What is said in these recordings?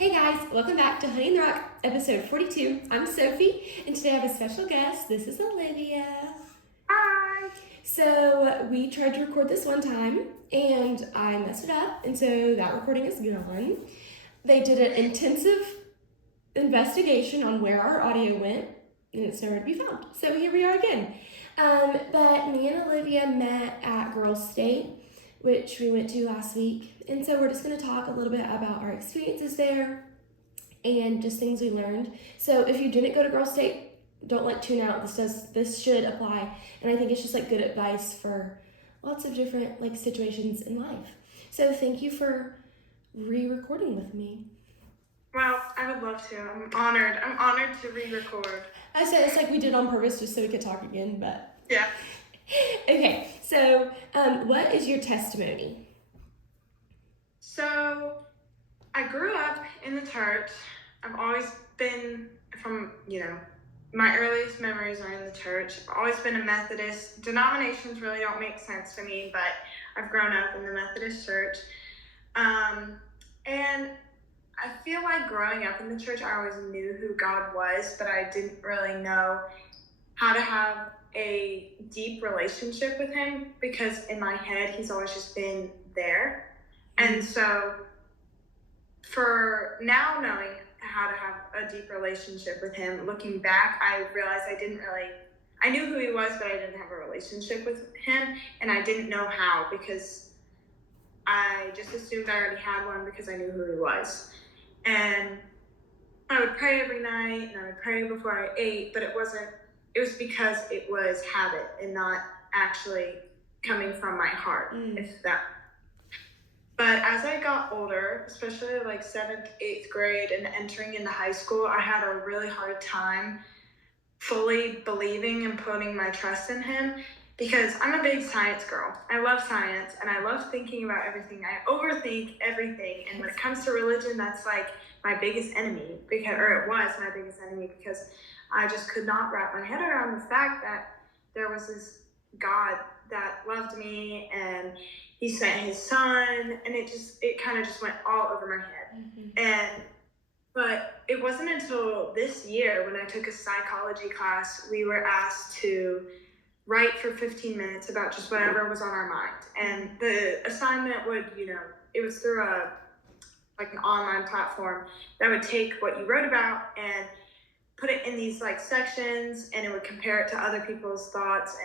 Hey guys, welcome back to Honey in the Rock, episode 42. I'm Sophie, and today I have a special guest. This is Olivia. Hi. So, we tried to record this one time, and I messed it up, and so that recording is gone. They did an intensive investigation on where our audio went, and it's nowhere to be found. So, here we are again. But me and Olivia met at Girls State, which we went to last week. And so we're just going to talk a little bit about our experiences there and just things we learned. So if you didn't go to Girls State, don't tune out. This should apply. And I think it's just good advice for lots of different situations in life. So thank you for re-recording with me. Well, I would love to. I'm honored. I'm honored to re-record. I said it's we did on purpose just so we could talk again, but yeah. Okay, so what is your testimony? So, I grew up in the church. I've always been my earliest memories are in the church. I've always been a Methodist. Denominations really don't make sense to me, but I've grown up in the Methodist church. And I feel like growing up in the church, I always knew who God was, but I didn't really know how to have a deep relationship with him, because in my head, he's always just been there. And so for now knowing how to have a deep relationship with him, looking back, I realized I knew who he was, but I didn't have a relationship with him, and I didn't know how, because I just assumed I already had one because I knew who he was. And I would pray every night, and I would pray before I ate, but it was because it was habit and not actually coming from my heart, But as I got older, especially 7th, 8th grade and entering into high school, I had a really hard time fully believing and putting my trust in him, because I'm a big science girl. I love science, and I love thinking about everything. I overthink everything, and when it comes to religion, that's my biggest enemy, it was my biggest enemy, because I just could not wrap my head around the fact that there was this God that loved me, and he sent his son, and it kind of just went all over my head. But it wasn't until this year, when I took a psychology class, we were asked to write for 15 minutes about just whatever was on our mind. And the assignment would, it was through an online platform that would take what you wrote about and put it in these sections, and it would compare it to other people's thoughts,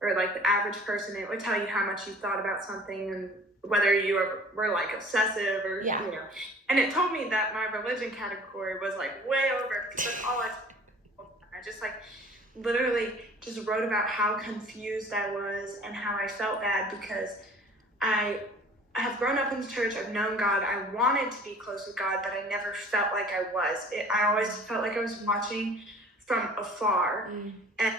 or the average person. It would tell you how much you thought about something, and whether you were obsessive or and it told me that my religion category was way over, because that's all I just literally just wrote about how confused I was and how I felt bad, because I have grown up in the church. I've known God. I wanted to be close with God, but I never felt like I was. I always felt like I was watching from afar. And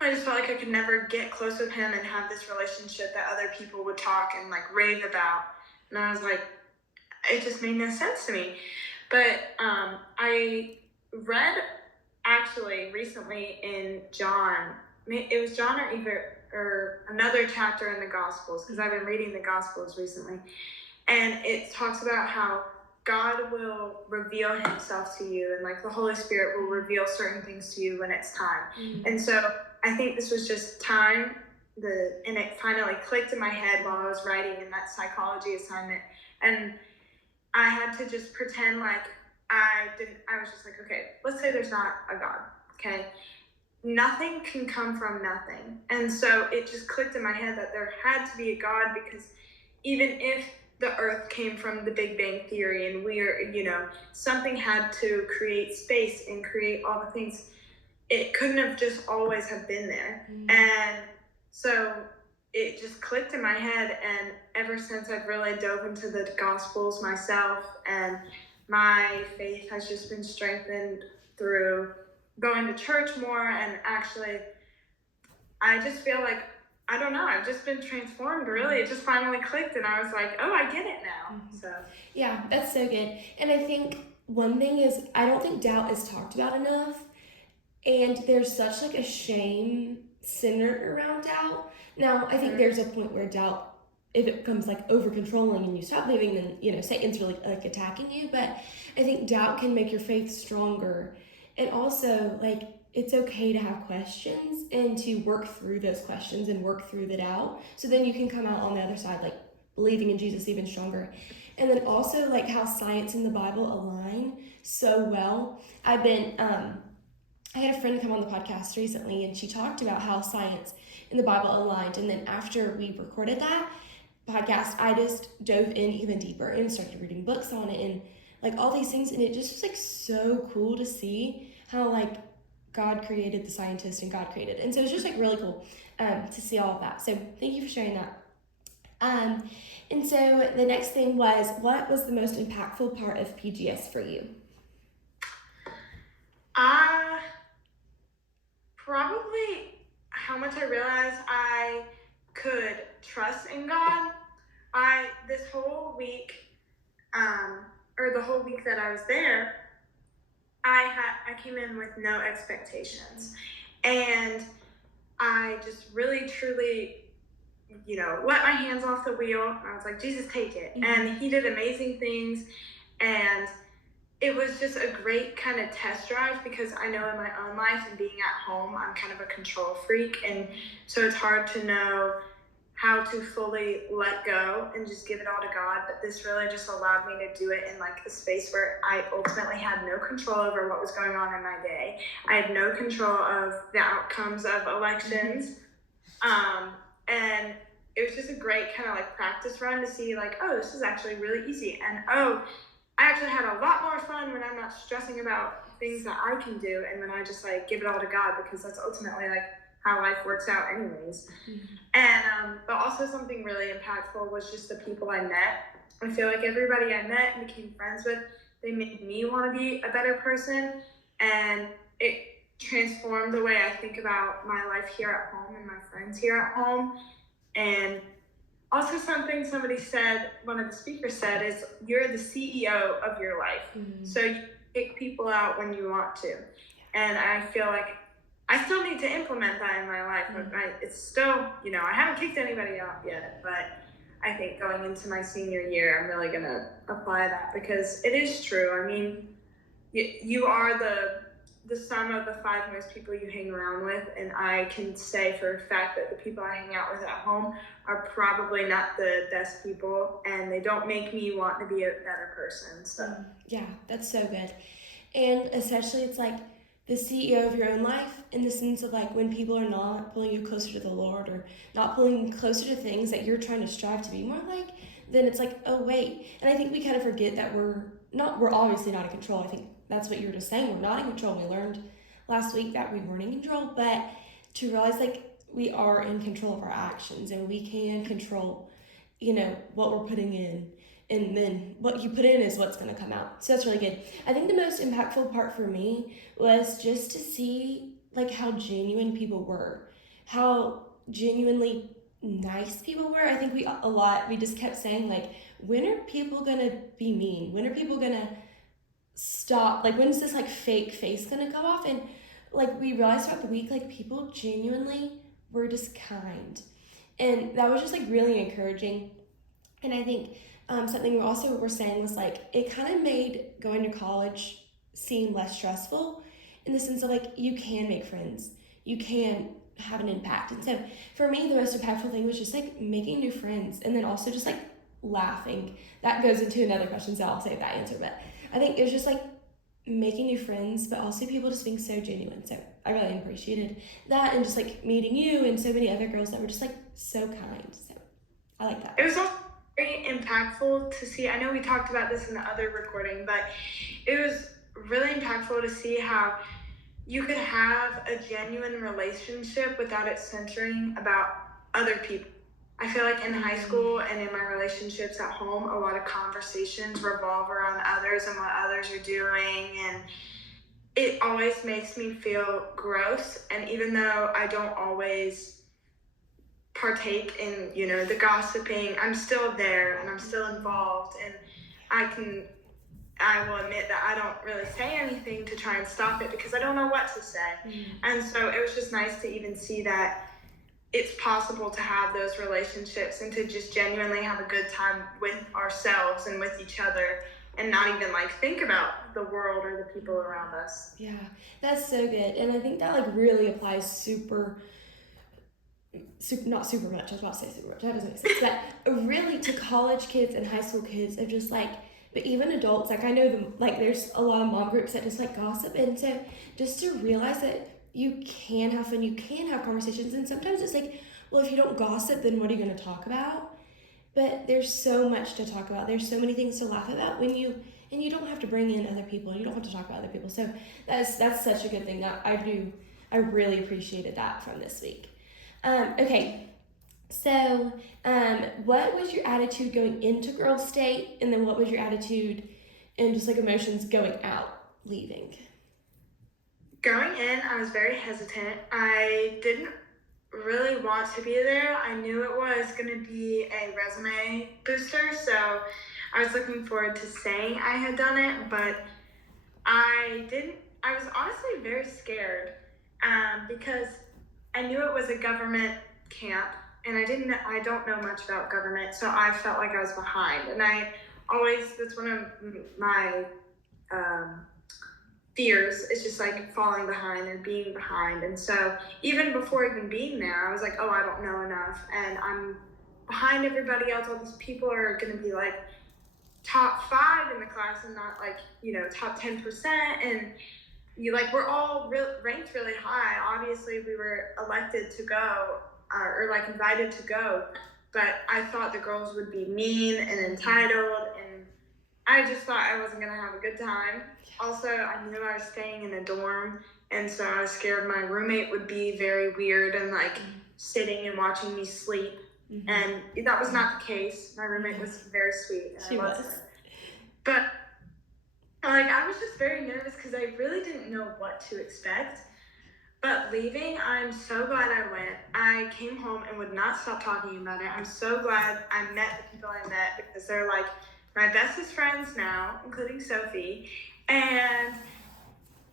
I just felt like I could never get close with him and have this relationship that other people would talk and rave about. And I was it just made no sense to me. But I read actually recently in John. It was John or another chapter in the Gospels, because I've been reading the Gospels recently. And it talks about how God will reveal himself to you, and the Holy Spirit will reveal certain things to you when it's time. And so I think this was just time, and it finally clicked in my head while I was writing in that psychology assignment. And I had to just pretend I was just okay, let's say there's not a God, okay? Nothing can come from nothing. And so it just clicked in my head that there had to be a God, because even if the earth came from the Big Bang Theory, and we're, something had to create space and create all the things, it couldn't have just always have been there. And so it just clicked in my head, and ever since I've really dove into the Gospels myself, and my faith has just been strengthened through going to church more. And actually, I just feel I don't know, I've just been transformed, really. It just finally clicked, and I was oh, I get it now. So yeah, that's so good. And I think one thing is, I don't think doubt is talked about enough, and there's such a shame centered around doubt. Now, I think there's a point where doubt if it becomes like over controlling and you stop believing, then Satan's really like attacking you. But I think doubt can make your faith stronger, and also like it's okay to have questions and to work through those questions and work through the doubt, so then you can come out on the other side like believing in Jesus even stronger. And then also like how science and the Bible align so well. I had a friend come on the podcast recently, and she talked about how science and the Bible aligned. And then after we recorded that podcast, I just dove in even deeper and started reading books on it and like all these things. And it just was like so cool to see how like God created the scientist and God created. And so it's just like really cool to see all of that. So thank you for sharing that. And so the next thing was, what was the most impactful part of PGS for you? Probably how much I realized I could trust in God. This whole week, or the whole week that I was there, I came in with no expectations, and I just really truly, let my hands off the wheel. I was like, Jesus, take it. Mm-hmm. And he did amazing things, and it was just a great kind of test drive, because I know in my own life and being at home, I'm kind of a control freak. And so it's hard to know how to fully let go and just give it all to God. But this really just allowed me to do it in like a space where I ultimately had no control over what was going on in my day. I had no control of the outcomes of elections. And it was just a great kind of like practice run to see like, oh, this is actually really easy. And I actually had a lot more fun when I'm not stressing about things that I can do, and when I just like give it all to God, because that's ultimately like how life works out anyways. Mm-hmm. And but also something really impactful was just the people I met. I feel like everybody I met and became friends with, they made me want to be a better person, and it transformed the way I think about my life here at home and my friends here at home. And also something somebody said, one of the speakers said, is you're the CEO of your life. Mm-hmm. So you pick people out when you want to. And I feel like I still need to implement that in my life. Mm-hmm. It's still, I haven't kicked anybody out yet, but I think going into my senior year, I'm really going to apply that, because it is true. I mean, you are the sum of the 5 most people you hang around with, and I can say for a fact that the people I hang out with at home are probably not the best people, and they don't make me want to be a better person. So yeah, that's so good. And especially it's like the CEO of your own life, in the sense of like when people are not pulling you closer to the Lord, or not pulling you closer to things that you're trying to strive to be more like, then it's like, oh wait. And I think we kind of forget that we're obviously not in control. I think that's what you were just saying. We're not in control. We learned last week that we weren't in control, but to realize like we are in control of our actions, and we can control, what we're putting in, and then what you put in is what's going to come out. So that's really good. I think the most impactful part for me was just to see like how genuine people were, how genuinely nice people were. I think we just kept saying like, when are people going to be mean? When are people going to stop? Like, when's this like fake face going to come off? And like we realized throughout the week, like people genuinely were just kind. And that was just like really encouraging. And I think something we also were saying was like, it kind of made going to college seem less stressful, in the sense of like, you can make friends, you can have an impact. And so for me, the most impactful thing was just like making new friends, and then also just like laughing. That goes into another question, so I'll save that answer. But I think it was just like making new friends, but also people just being so genuine. So I really appreciated that, and just like meeting you and so many other girls that were just like so kind. So I like that. It was also very impactful to see. I know we talked about this in the other recording, but it was really impactful to see how you could have a genuine relationship without it centering about other people. I feel like in high school and in my relationships at home, a lot of conversations revolve around others and what others are doing, and it always makes me feel gross. And even though I don't always partake in, the gossiping, I'm still there and I'm still involved, and I will admit that I don't really say anything to try and stop it, because I don't know what to say. Mm-hmm. And so it was just nice to even see that it's possible to have those relationships and to just genuinely have a good time with ourselves and with each other and not even like think about the world or the people around us. Yeah, that's so good. And I think that like really applies not super much. I was about to say super much. That doesn't make sense. But really to college kids and high school kids of just like, but even adults, like I know them, like there's a lot of mom groups that just like gossip. And so just to realize that you can have fun, you can have conversations. And sometimes it's like, well, if you don't gossip, then what are you going to talk about? But there's so much to talk about. There's so many things to laugh about and you don't have to bring in other people. You don't have to talk about other people. So that's such a good thing that I really appreciated that from this week. Okay, so what was your attitude going into Girls State, and then what was your attitude and just like emotions going out, leaving? Going in, I was very hesitant. I didn't really want to be there. I knew it was going to be a resume booster, so I was looking forward to saying I had done it, but I didn't. I was honestly very scared because I knew it was a government camp, and I don't know much about government, so I felt like I was behind. And that's one of my fears, is just like falling behind and being behind. And so even before even being there, I was like, oh, I don't know enough, and I'm behind everybody else. All these people are going to be like top 5 in the class and not like, top 10%. And we're all ranked really high. Obviously we were elected to go, or like invited to go, but I thought the girls would be mean and entitled, and I just thought I wasn't gonna have a good time. Also, I knew I was staying in a dorm, and so I was scared my roommate would be very weird and like sitting and watching me sleep. Mm-hmm. And that was not the case. My roommate was very sweet, and she I loved her. But I was just very nervous because I really didn't know what to expect. But leaving, I'm so glad I went. I came home and would not stop talking about it. I'm so glad I met the people I met, because they're like my bestest friends now, including Sophie. And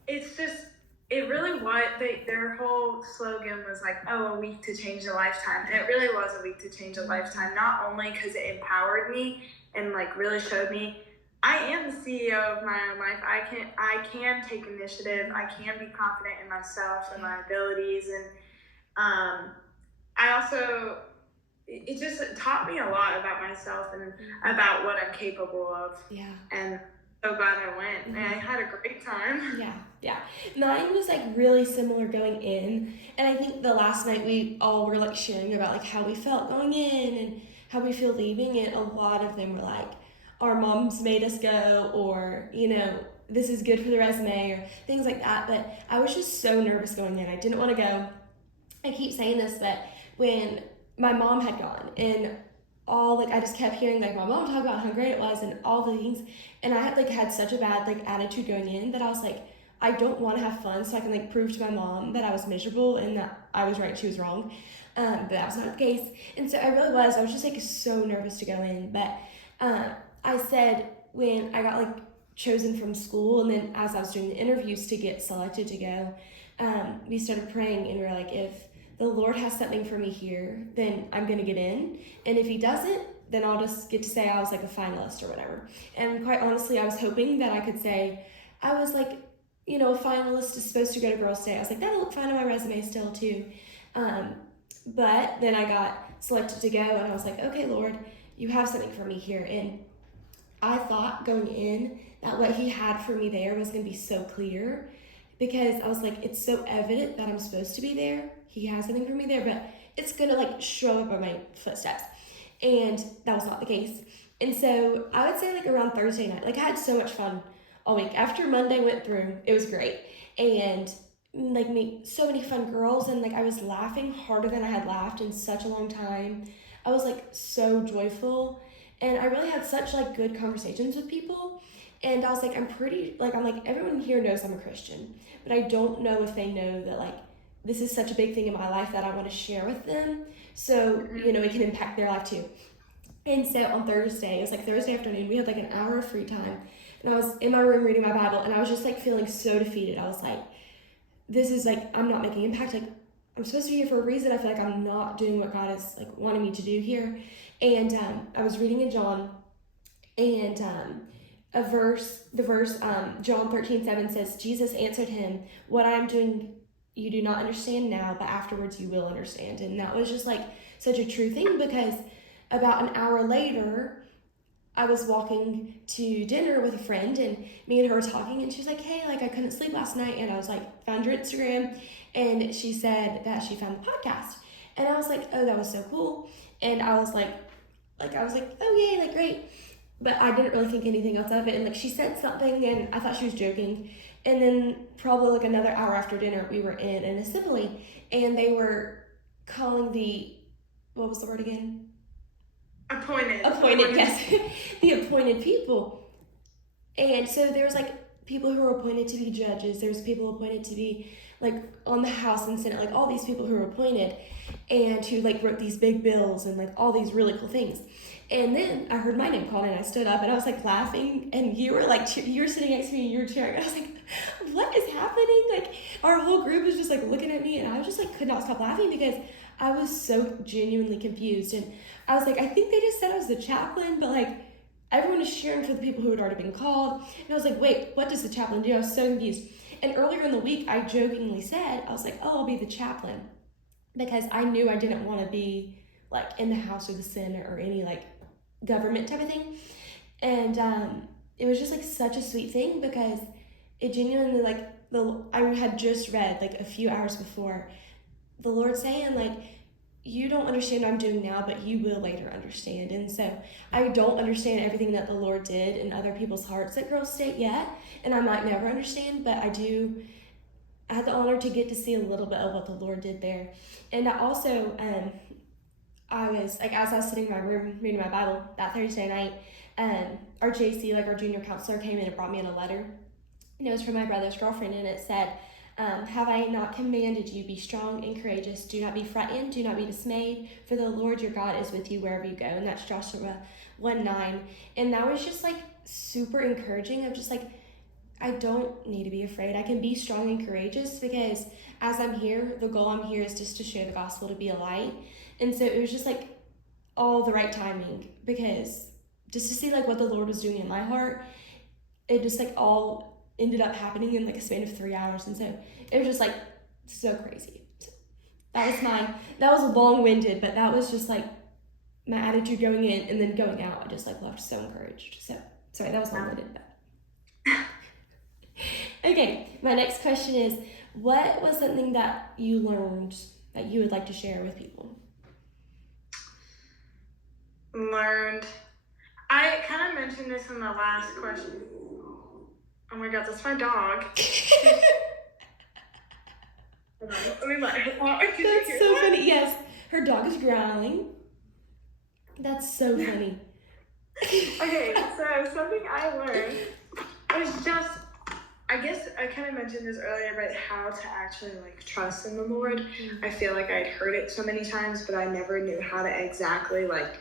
it's just, it really was, their whole slogan was like, oh, a week to change a lifetime. And it really was a week to change a lifetime, not only because it empowered me and like really showed me I am the CEO of my own life. I can take initiative. I can be confident in myself and my abilities. And I also, it just taught me a lot about myself and about what I'm capable of. Yeah. And so glad I went. And I had a great time. Yeah. Mine was like really similar going in. And I think the last night we all were like sharing about like how we felt going in and how we feel leaving. And a lot of them were like, our moms made us go, or, this is good for the resume, or things like that. But I was just so nervous going in. I didn't want to go. I keep saying this, but when my mom had gone and I just kept hearing like my mom talk about how great it was and all the things, and I had such a bad attitude going in that I was like, I don't want to have fun, so I can prove to my mom that I was miserable and that I was right and she was wrong. But that was not the case. And so I was just so nervous to go in. But I said when I got chosen from school, and then as I was doing the interviews to get selected to go, we started praying, and we were like, if the Lord has something for me here, then I'm going to get in. And if he doesn't, then I'll just get to say I was a finalist or whatever. And quite honestly, I was hoping that I could say I was a finalist is supposed to go to Girls' Day. I was like, that'll look fine on my resume still too. But then I got selected to go, and I was like, okay, Lord, you have something for me here. And I thought going in that what he had for me there was going to be so clear, because I was like, it's so evident that I'm supposed to be there. He has something for me there, but it's going to show up on my footsteps. And that was not the case. And so I would say around Thursday night, I had so much fun all week. After Monday went through, it was great. And meet so many fun girls, and I was laughing harder than I had laughed in such a long time. I was so joyful, and I really had such good conversations with people. And I was everyone here knows I'm a Christian, but I don't know if they know that this is such a big thing in my life that I want to share with them, so it can impact their life too. And so on Thursday, it was Thursday afternoon, we had an hour of free time, and I was in my room reading my Bible, and I was just feeling so defeated. I was this is I'm not making impact. I'm supposed to be here for a reason. I feel like I'm not doing what God is like wanting me to do here. And I was reading in John, and the verse John 13:7 says, Jesus answered him, "What I am doing you do not understand now, but afterwards you will understand." And that was just like such a true thing, because about an hour later, I was walking to dinner with a friend, and me and her were talking, and she's like, "Hey, like I couldn't sleep last night," and I was like, "Found your Instagram," and she said that she found the podcast, and I was like, "Oh, that was so cool," and I was like, "Oh yay, like great," but I didn't really think anything else of it, and like she said something, and I thought she was joking, and then probably like another hour after dinner, we were in an assembly, and they were calling what was the word again? Appointed, yes. The appointed people. And so there was like people who were appointed to be judges, there's people appointed to be like on the House and Senate, like all these people who were appointed and who like wrote these big bills and like all these really cool things. And then I heard my name called, and I stood up and I was like laughing, and you were like you were sitting next to me and you were cheering. I was like, what is happening? Like our whole group was just like looking at me, and I was just like could not stop laughing because I was so genuinely confused. And I was like, I think they just said I was the chaplain, but like everyone was cheering for the people who had already been called. And I was like, wait, what does the chaplain do? I was so confused. And earlier in the week, I jokingly said, I was like, oh, I'll be the chaplain, because I knew I didn't want to be like in the House or the Senate or any like government type of thing. And it was just like such a sweet thing, because it genuinely like I had just read like a few hours before the Lord saying like, you don't understand what I'm doing now, but you will later understand. And so I don't understand everything that the Lord did in other people's hearts at Girls State yet, and I might never understand, but I had the honor to get to see a little bit of what the Lord did there. And I also I was like, as I was sitting in my room reading my Bible that Thursday night, our JC, like our junior counselor, came in and brought me in a letter, and it was from my brother's girlfriend, and it said, have I not commanded you, be strong and courageous, do not be frightened, do not be dismayed, for the Lord your God is with you wherever you go. And that's Joshua 1:9. And that was just like super encouraging of just like, I don't need to be afraid. I can be strong and courageous, because as I'm here, the goal I'm here is just to share the gospel, to be a light. And so it was just like all the right timing, because just to see like what the Lord was doing in my heart, it just like all ended up happening in like a span of 3 hours. And so it was just like so crazy. So that was long-winded, but that was just like my attitude going in, and then going out, I just like left so encouraged. So sorry, that was long-winded, but okay, my next question is, what was something that you learned that you would like to share with people? I kind of mentioned this in the last question. Oh my god, that's my dog. Let me let her out. That's so funny. Yes, her dog is growling. That's so funny. Okay, so something I learned was just, I guess I kind of mentioned this earlier, but how to actually like trust in the Lord. Mm-hmm. I feel like I'd heard it so many times, but I never knew how to exactly like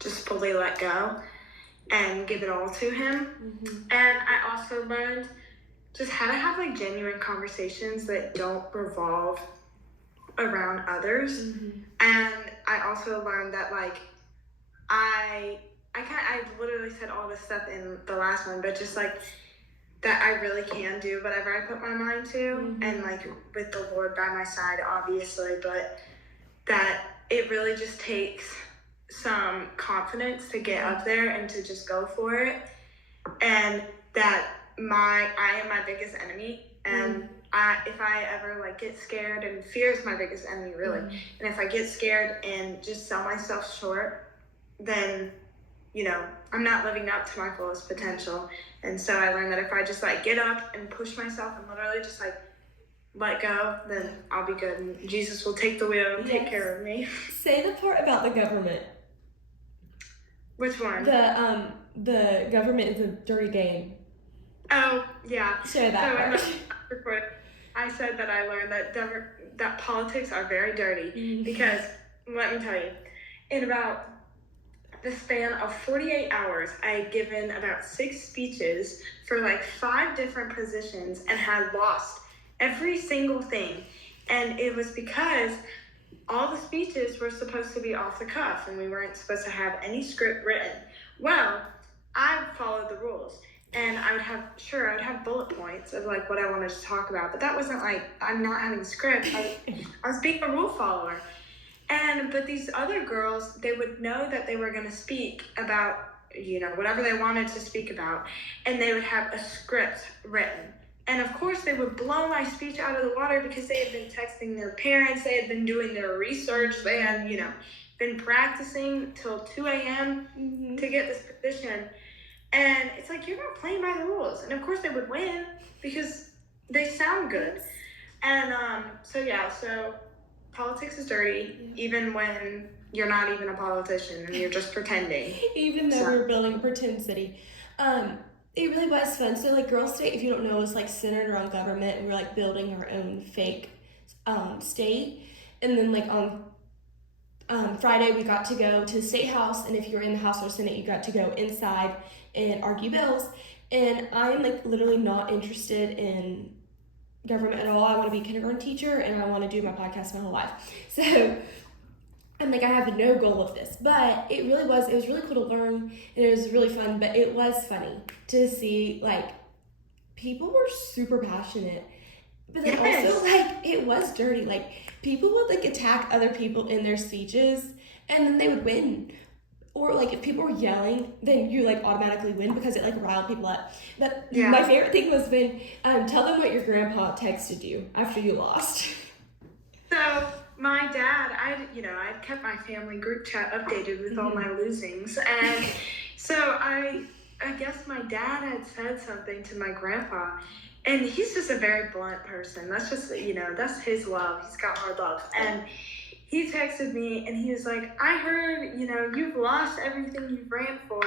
just fully let go and give it all to Him. Mm-hmm. And I also learned just how to have like genuine conversations that don't revolve around others. Mm-hmm. And I also learned that like I literally said all this stuff in the last one, but just like that I really can do whatever I put my mind to. Mm-hmm. And like with the Lord by my side, obviously, but that it really just takes some confidence to get up there and to just go for it. And that I am my biggest enemy, and if I ever like get scared, and fear is my biggest enemy really, and if I get scared and just sell myself short, then I'm not living up to my fullest potential. And so I learned that if I just like get up and push myself and literally just like let go, then I'll be good, and Jesus will take the wheel and take care of me. Say the part about the government. Which one? The government is a dirty game. Oh, yeah. Share that part. I said that I learned that politics are very dirty, because, let me tell you, in about the span of 48 hours, I had given about 6 speeches for like 5 different positions and had lost every single thing. And it was because all the speeches were supposed to be off the cuff and we weren't supposed to have any script written. Well, I followed the rules. And I would have bullet points of like what I wanted to talk about, but that wasn't like I'm not having a script. I was being a rule follower. But these other girls, they would know that they were going to speak about, whatever they wanted to speak about, and they would have a script written. And of course, they would blow my speech out of the water because they had been texting their parents, they had been doing their research, they had, been practicing till 2 a.m. to get this position. And it's like, you're not playing by the rules. And of course, they would win because they sound good. And so politics is dirty, even when you're not even a politician and you're just pretending. Even though we were building a pretend city. It really was fun. So like Girl State, if you don't know, is like centered around government, and we're like building our own fake state. And then like on Friday we got to go to the state house, and if you were in the House or Senate, you got to go inside and argue bills. And I'm like literally not interested in government at all. I want to be a kindergarten teacher and I want to do my podcast my whole life. So I'm like, I have no goal of this, but it was really cool to learn, and it was really fun. But it was funny to see like people were super passionate, but then also like it was dirty. Like people would like attack other people in their speeches, and then they would win. Or like if people were yelling, then you like automatically win because it like riled people up. But my favorite thing was when tell them what your grandpa texted you after you lost. So my dad, I'd kept my family group chat updated with all my losings, and so I guess my dad had said something to my grandpa, and he's just a very blunt person. That's just that's his love. He's got hard love, and he texted me and he was like, I heard, you've lost everything you ran for.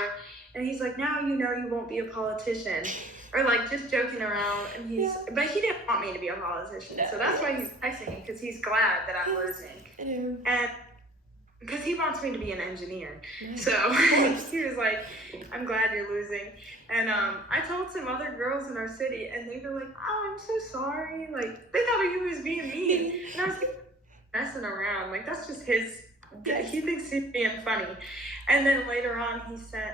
And he's like, now you won't be a politician. Or like just joking around. And but he didn't want me to be a politician. No, so that's why he's texting me, because he's glad that I'm losing. And because he wants me to be an engineer. Nice. So he was like, I'm glad you're losing. And I told some other girls in our city, and they were like, oh, I'm so sorry. Like, they thought he was being mean. And I was like, messing around, like that's just his. He thinks he's being funny. And then later on, he sent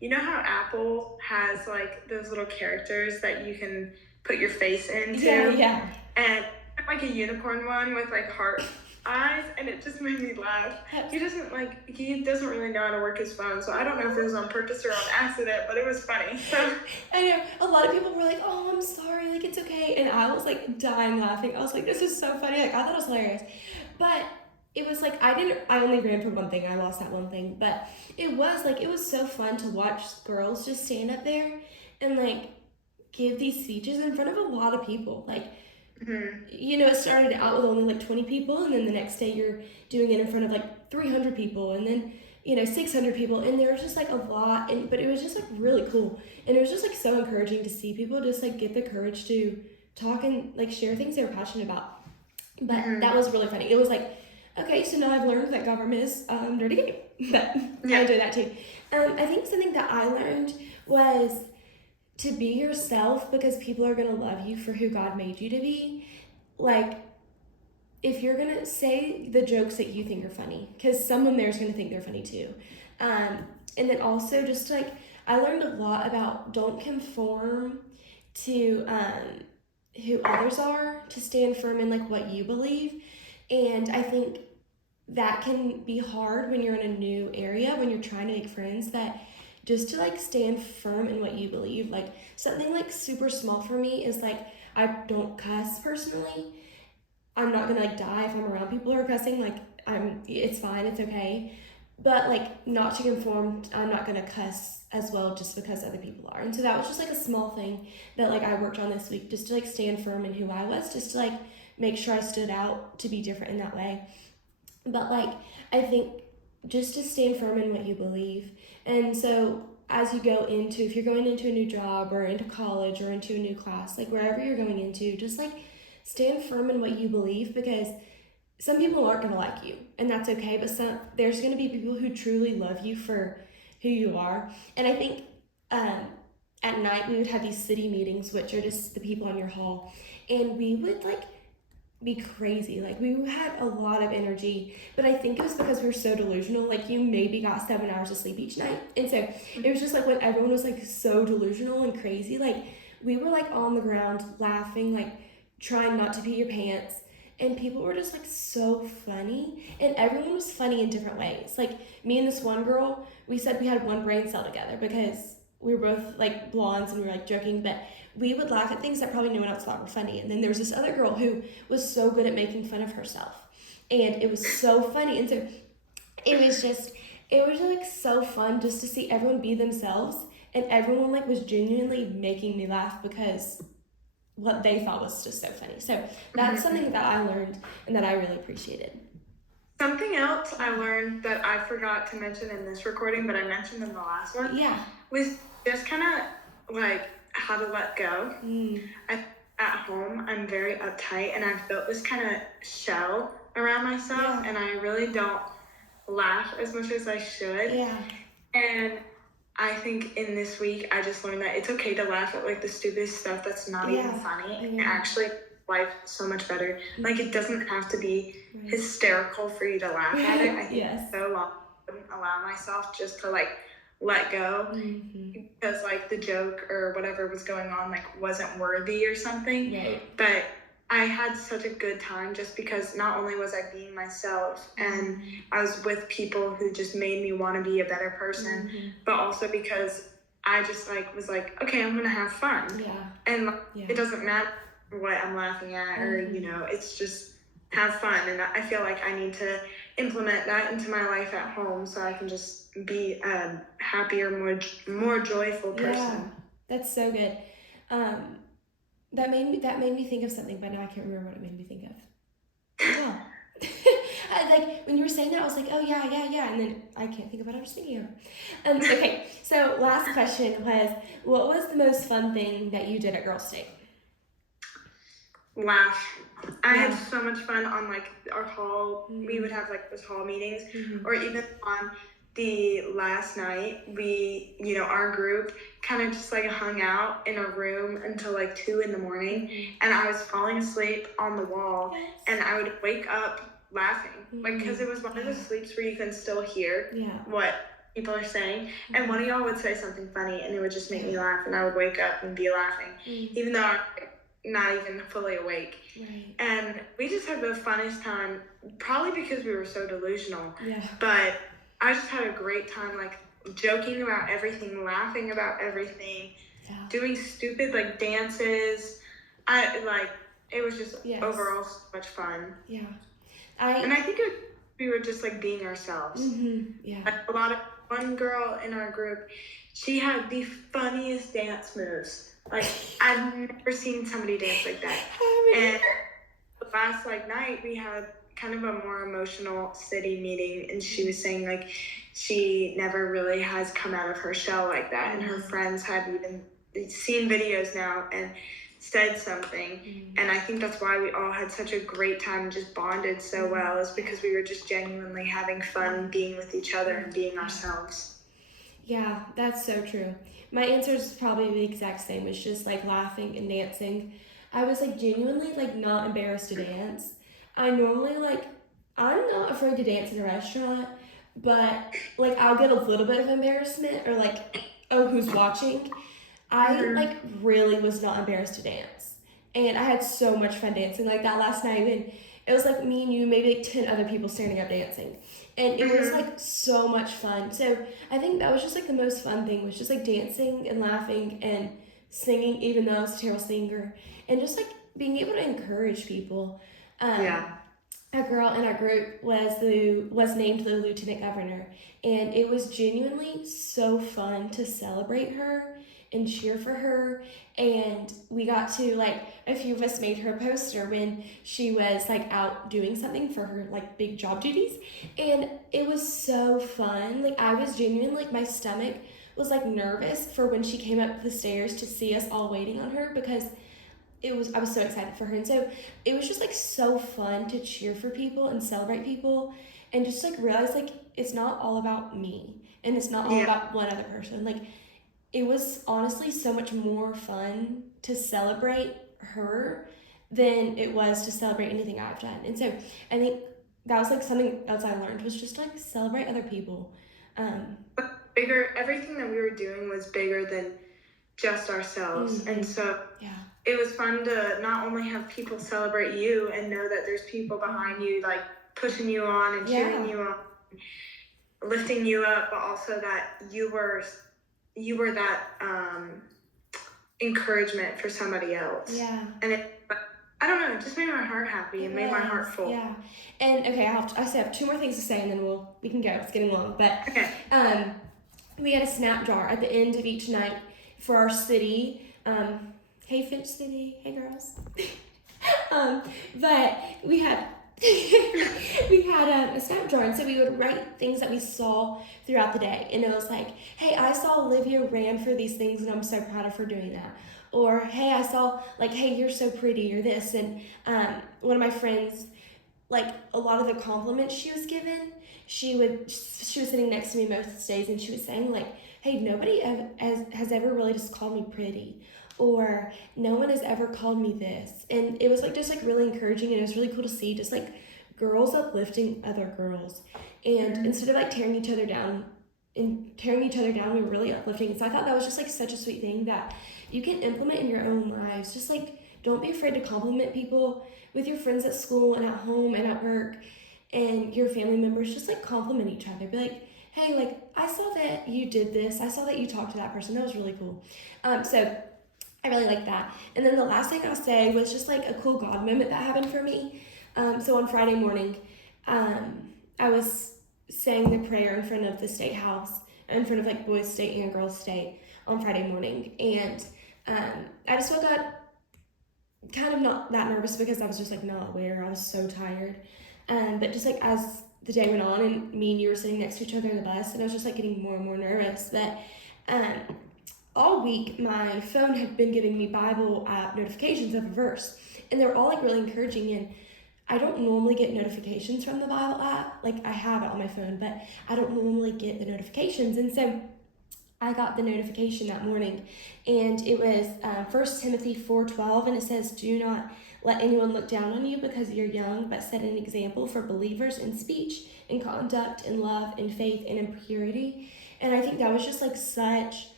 you know how Apple has like those little characters that you can put your face into? Yeah. And like a unicorn one with like heart eyes, and it just made me laugh. He doesn't really know how to work his phone, so I don't know if it was on purpose or on accident, but it was funny. So I know a lot of people were like, oh, I'm sorry, like it's okay, and I was like dying laughing. I was like, this is so funny. Like I thought it was hilarious, but it was like I only ran for one thing. I lost that one thing, but it was so fun to watch girls just stand up there and like give these speeches in front of a lot of people. Like it started out with only like 20 people, and then the next day you're doing it in front of like 300 people, and then 600 people, and there was just like a lot, but it was just like really cool, and it was just like so encouraging to see people just like get the courage to talk and like share things they were passionate about. But that was really funny. It was like, okay, so now I've learned that government is dirty game, but I enjoy that too. I think something that I learned was to be yourself, because people are going to love you for who God made you to be. Like, if you're going to say the jokes that you think are funny, because someone there is going to think they're funny too. And then also just like, I learned a lot about don't conform to who others are, to stand firm in like what you believe. And I think that can be hard when you're in a new area, when you're trying to make friends, that just to like stand firm in what you believe. Like something like super small for me is like, I don't cuss personally. I'm not gonna like die if I'm around people who are cussing. Like it's fine, it's okay. But like not to conform, I'm not gonna cuss as well just because other people are. And so that was just like a small thing that like I worked on this week, just to like stand firm in who I was, just to like make sure I stood out to be different in that way. But like I think just to stand firm in what you believe. And so as you go into, if you're going into a new job or into college or into a new class, like wherever you're going into, just like stand firm in what you believe, because some people aren't going to like you, and that's okay. But there's going to be people who truly love you for who you are. And I think at night we would have these city meetings, which are just the people in your hall, and we would like be crazy. Like, we had a lot of energy, but I think it was because we were so delusional. Like, you maybe got 7 hours of sleep each night. And so it was just like when everyone was like so delusional and crazy, like, we were like on the ground laughing, like trying not to pee your pants. And people were just like so funny. And everyone was funny in different ways. Like, me and this one girl, we said we had one brain cell together because we were both like blondes and we were like joking, but we would laugh at things that probably no one else thought were funny. And then there was this other girl who was so good at making fun of herself. And it was so funny. And so it was like so fun just to see everyone be themselves. And everyone like was genuinely making me laugh because what they thought was just so funny. So that's something that I learned and that I really appreciated. Something else I learned that I forgot to mention in this recording, but I mentioned in the last one, was just kind of like how to let go. At home, I'm very uptight, and I've built this kind of shell around myself, and I really don't laugh as much as I should. And I think in this week, I just learned that it's okay to laugh at like the stupidest stuff that's not even funny. And actually, life so much better. Like, it doesn't have to be hysterical for you to laugh at it. I think so long I wouldn't allow myself just to like let go because like the joke or whatever was going on like wasn't worthy or something. But I had such a good time just because not only was I being myself and I was with people who just made me want to be a better person, but also because I just like was like, okay, I'm gonna have fun. And it doesn't matter what I'm laughing at or you know, it's just have fun. And I feel like I need to implement that into my life at home so I can just be a happier, more joyful person. That's so good. That made me think of something, but now I can't remember what it made me think of. Yeah. Like, when you were saying that, I was like, oh, yeah, and then I can't think of what I was thinking of. Okay, so last question was, what was the most fun thing that you did at Girls' Day? Laugh. I had so much fun on like our hall. We would have like those hall meetings, or even on the last night, we, you know, our group kind of just like hung out in a room until like 2 a.m. And I was falling asleep on the wall, and I would wake up laughing, like, because it was one of those sleeps where you can still hear what people are saying, and one of y'all would say something funny, and it would just make me laugh, and I would wake up and be laughing, even though I'm not even fully awake. And we just had the funnest time, probably because we were so delusional. But I just had a great time, like joking about everything, laughing about everything, doing stupid like dances. It was just overall so much fun. And I think we were just like being ourselves. Like, one girl in our group, she had the funniest dance moves. Like, I've never seen somebody dance like that. And last like night we had kind of a more emotional city meeting, and she was saying like she never really has come out of her shell like that, and her friends have even seen videos now and said something. And I think that's why we all had such a great time and just bonded so well, is because we were just genuinely having fun being with each other and being ourselves. Yeah, that's so true. My answer is probably the exact same. It's just like laughing and dancing. I was like genuinely like not embarrassed to dance. I normally like, I'm not afraid to dance in a restaurant, but like I'll get a little bit of embarrassment or like, oh, who's watching? I like really was not embarrassed to dance. And I had so much fun dancing like that last night. And it was like me and you, maybe like 10 other people standing up dancing. And it was like so much fun. So I think that was just like the most fun thing, was just like dancing and laughing and singing, even though I was a terrible singer, and just like being able to encourage people. A girl in our group was named the lieutenant governor, and it was genuinely so fun to celebrate her and cheer for her. And we got to, like, a few of us made her a poster when she was like out doing something for her like big job duties, and it was so fun. Like, I was genuinely, like, my stomach was like nervous for when she came up the stairs to see us all waiting on her, because I was so excited for her. And so it was just like so fun to cheer for people and celebrate people, and just like realize like it's not all about me and it's not all about one other person. Like, it was honestly so much more fun to celebrate her than it was to celebrate anything I've done. And so I think that was like something else I learned was just like celebrate other people. Bigger, everything that we were doing was bigger than just ourselves. And so Yeah. it was fun to not only have people celebrate you and know that there's people behind you, like pushing you on and cheering you on, lifting you up, but also that you were that encouragement for somebody else. Yeah. And I don't know, it just made my heart happy and made my heart full. Yeah. And okay, I have two more things to say and then we can go. It's getting long. But okay. We had a snap jar at the end of each night for our city. Hey Finch City, hey girls. But we had a snap jar, and so we would write things that we saw throughout the day. And it was like, hey, I saw Olivia ran for these things and I'm so proud of her doing that. Or, hey, I saw, like, hey, you're so pretty, or this. And one of my friends, like, a lot of the compliments she was given, she was sitting next to me most days, and she was saying, like, hey, nobody has ever really just called me pretty, or no one has ever called me this. And it was like just like really encouraging, and it was really cool to see just like girls uplifting other girls. And instead of like tearing each other down, we were really uplifting. So I thought that was just like such a sweet thing that you can implement in your own lives. Just like, don't be afraid to compliment people with your friends at school and at home and at work and your family members. Just like compliment each other. Be like, hey, like, I saw that you did this. I saw that you talked to that person. That was really cool. So I really like that. And then the last thing I'll say was just like a cool God moment that happened for me. So on Friday morning, I was saying the prayer in front of the state house, in front of like boys' state and girls' state on Friday morning. And I just woke up kind of not that nervous because I was just like not aware. I was so tired. But just like as the day went on and me and you were sitting next to each other in the bus, and I was just like getting more and more nervous. But all week my phone had been giving me Bible app notifications of a verse, and they were all like really encouraging. And I don't normally get notifications from the Bible app. Like, I have it on my phone, but I don't normally get the notifications. And so I got the notification that morning, and it was 1 Timothy 4:12, and it says, do not let anyone look down on you because you're young, but set an example for believers in speech, in conduct, in love, in faith, and in purity. And I think that was just like such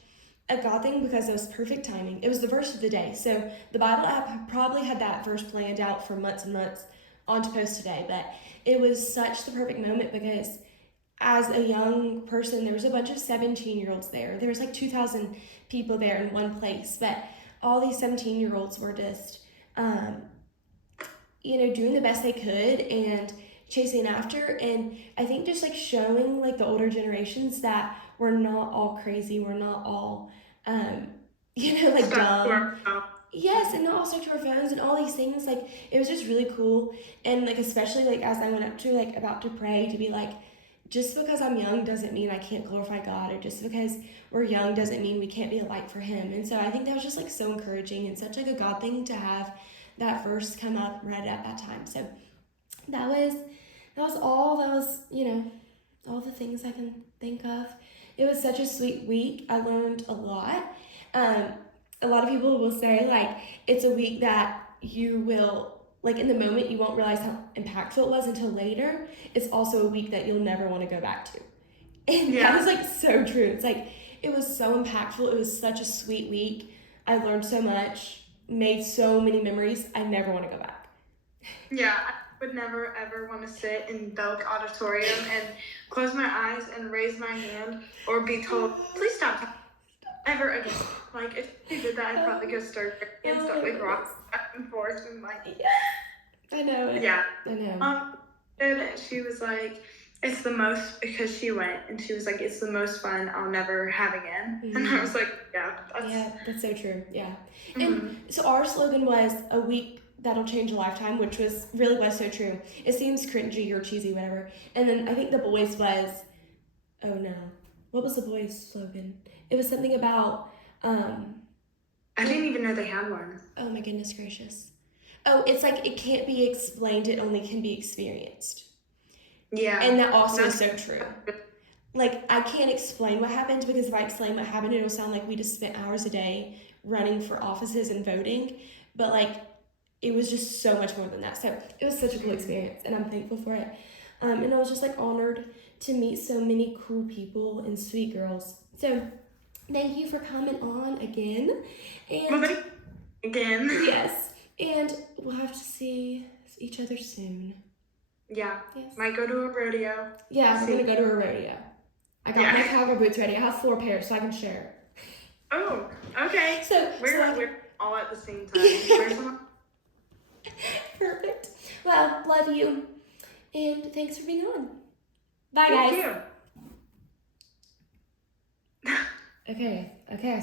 a God thing because it was perfect timing. It was the verse of the day. So the Bible app probably had that verse planned out for months and months on to post today, but it was such the perfect moment because as a young person, there was a bunch of 17-year-olds there. There was like 2,000 people there in one place, but all these 17-year-olds were just, doing the best they could and chasing after. And I think just like showing like the older generations that we're not all crazy, we're not all, like dumb. Yes, and not all stuck to our phones and all these things. Like, it was just really cool. And like, especially like as I went up to like about to pray, to be like, just because I'm young doesn't mean I can't glorify God, or just because we're young doesn't mean we can't be a light for Him. And so I think that was just like so encouraging and such like a God thing to have that verse come up right at that time. So that was all. That was, all the things I can think of. It was such a sweet week. I learned a lot. A lot of people will say like it's a week that you will, like, in the moment you won't realize how impactful it was until later. It's also a week that you'll never want to go back to. And that was like so true. It's like, it was so impactful. It was such a sweet week. I learned so much, made so many memories. I never want to go back. Yeah, I would never ever want to sit in Belk Auditorium and close my eyes and raise my hand or be told, please stop. Ever again. Like, if you did that, I'd probably go stir and start like rocks back and forth and like. I know it. Yeah. I know. And she was like, it's the most, because she went and she was like, it's the most fun I'll never have again. Mm-hmm. And I was like, that's so true. Yeah. Mm-hmm. And so our slogan was a week that'll change a lifetime, which was so true. It seems cringy or cheesy, whatever. And then I think the boys was, oh no, what was the boys' slogan? It was something about, I didn't even know they had one. Oh my goodness gracious. Oh, it's like, it can't be explained, it only can be experienced. Yeah. And that also is so true. Like, I can't explain what happened, because if I explain what happened, it'll sound like we just spent hours a day running for offices and voting. But like, it was just so much more than that. So it was such a cool experience, and I'm thankful for it. And I was just like honored to meet so many cool people and sweet girls. So thank you for coming on again. And again. yes, and we'll have to see each other soon. Yeah. Yes. Might go to a rodeo. Yeah, we're gonna go to a rodeo. I got my cowboy boots ready. I have 4 pairs, so I can share. Oh, okay. So we're all at the same time. Perfect. Well, love you, and thanks for being on. Bye, guys. Thank you. Okay.